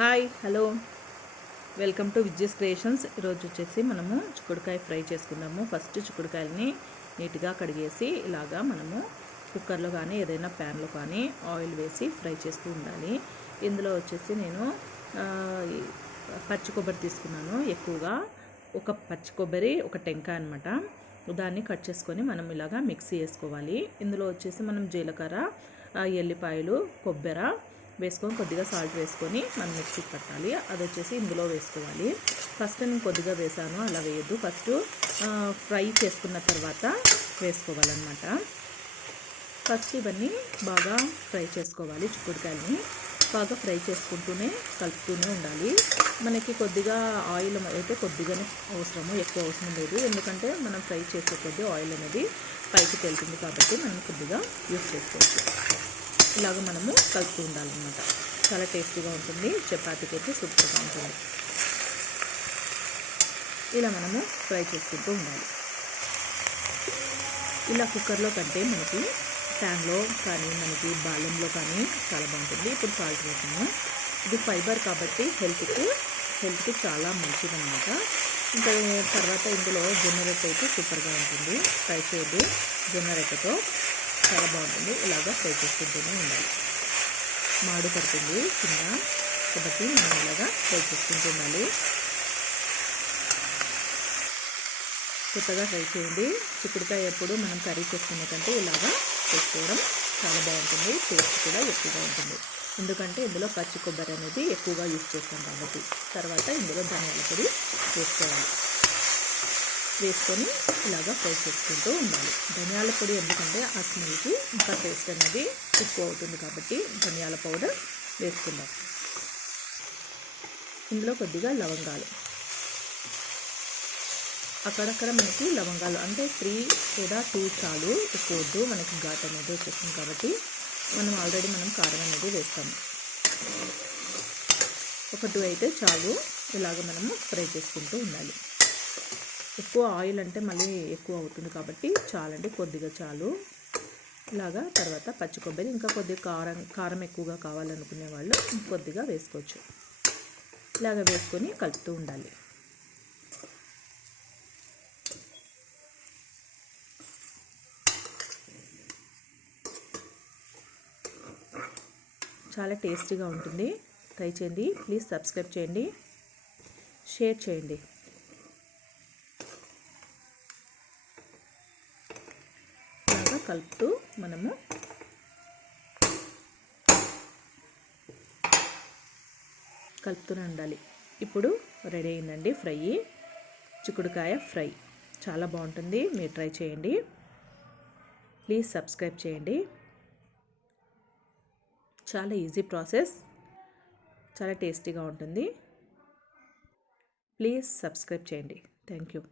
Hi hello. Welcome to Vijayas creations. ఈరోజు వచ్చేసి మనము చిక్కుడుకాయ ఫ్రై చేసుకుందాము. ఫస్ట్ చిక్కుడుకాయలని నీట్గా కడిగేసి ఇలాగా మనము కుక్కర్లో కానీ ఏదైనా ప్యాన్లో కానీ ఆయిల్ వేసి ఫ్రై చేస్తూ ఉండాలి. ఇందులో వచ్చేసి నేను పచ్చి కొబ్బరి తీసుకున్నాను. ఎక్కువగా ఒక పచ్చి కొబ్బరి ఒక టెంకాయ అనమాట దాన్ని కట్ చేసుకొని మనం ఇలాగా మిక్సీ వేసుకోవాలి. ఇందులో వచ్చేసి మనం జీలకర్ర ఎల్లిపాయలు కొబ్బరి వేసుకొని కొద్దిగా సాల్ట్ వేసుకొని మనం మిక్సీ పట్టాలి. అది వచ్చేసి ఇందులో వేసుకోవాలి. ఫస్ట్ నేను కొద్దిగా వేసాను. అలా వేయద్దు. ఫస్ట్ ఫ్రై చేసుకున్న తర్వాత వేసుకోవాలన్నమాట. ఫస్ట్ ఇవన్నీ బాగా ఫ్రై చేసుకోవాలి చిక్కుడుకాయలని. బాగా ఫ్రై చేసుకుంటూనే కలుపుతూనే ఉండాలి. మనకి కొద్దిగా ఆయిల్ అయితే కొద్దిగానే అవసరము ఎక్కువ అవసరం లేదు. ఎందుకంటే మనం ఫ్రై చేసే కొద్ది ఆయిల్ అనేది పైకి వెళ్తుంది కాబట్టి మనం కొద్దిగా యూస్ చేసుకోవచ్చు. ఇలాగ మనము కలుపుతూ ఉండాలన్నమాట. చాలా టేస్టీగా ఉంటుంది. చపాతీకి అయితే సూపర్గా ఉంటుంది. ఇలా మనము ఫ్రై చేసుకుంటూ ఉండాలి. ఇలా కుక్కర్లో కంటే మనకి ప్యాన్లో కానీ మనకి బాలంలో కానీ చాలా బాగుంటుంది. ఇప్పుడు సాల్ట్ వేసాము. ఇది ఫైబర్ కాబట్టి హెల్త్కి హెల్త్కి చాలా మంచిదన్నమాట. ఇంకా తర్వాత ఇందులో జొన్న రొట్టె అయితే సూపర్గా ఉంటుంది. ఫ్రై చేయదు జొన్న రొట్టెతో చాలా బాగుంటుంది. ఇలాగా ఫ్రై చేసుకుంటూనే ఉండాలి. మాడు పడుతుంది కింద. కాబట్టి మనం ఇలాగా ఫ్రై చేసుకుంటూ ఉండాలి. కొత్తగా ట్రై చేయండి. చిక్కుడుకాయ ఎప్పుడు మనం కర్రీ చేసుకునే కంటే ఇలాగా చేసుకోవడం చాలా బాగుంటుంది. టేస్ట్ కూడా ఎక్కువగా ఉంటుంది. ఎందుకంటే ఇందులో పచ్చి కొబ్బరి అనేది ఎక్కువగా యూజ్ చేస్తాం కాబట్టి. తర్వాత ఇందులో ధనియాల పొడి వేసుకోవాలి. వేసుకొని ఇలాగా ఫ్రై చేసుకుంటూ ఉండాలి. ధనియాల పొడి ఎందుకంటే ఆ స్మెల్కి ఇంకా టేస్ట్ అనేది ఎక్కువ అవుతుంది కాబట్టి ధనియాల పౌడర్ వేసుకుందాం. ఇందులో కొద్దిగా లవంగాలు. అక్కడక్కడ మనకి లవంగాలు అంటే త్రీ కూడా టూ చాలు ఎక్కువ వద్దు మనకి ఘాట్ అనేది వచ్చేస్తుంది కాబట్టి మనం ఆల్రెడీ మనం కారం అనేది వేస్తాము. ఒక టూ అయితే చాలు ఇలాగ మనము ఫ్రై చేసుకుంటూ ఉండాలి. ఎక్కువ ఆయిల్ అంటే మళ్ళీ ఎక్కువ అవుతుంది కాబట్టి చాలండి కొద్దిగా చాలు. ఇలాగా తర్వాత పచ్చి కొబ్బరి ఇంకా కొద్దిగా కారం కారం ఎక్కువగా కావాలనుకునే వాళ్ళు కొద్దిగా వేసుకోవచ్చు. ఇలాగ వేసుకొని కలుపుతూ ఉండాలి. చాలా టేస్టీగా ఉంటుంది. ట్రై చేయండి. ప్లీజ్ సబ్స్క్రైబ్ చేయండి. షేర్ చేయండి బాగా కలుపుతూ మనము కలుపుతూనే ఉండాలి. ఇప్పుడు రెడీ అయిందండి ఫ్రై. చిక్కుడుకాయ ఫ్రై. చాలా బాగుంటుంది. మీరు ట్రై చేయండి. ప్లీజ్ సబ్స్క్రైబ్ చేయండి. చాలా ఈజీ ప్రాసెస్. చాలా టేస్టీగా ఉంటుంది. ప్లీజ్ సబ్స్క్రైబ్ చేయండి. Thank you.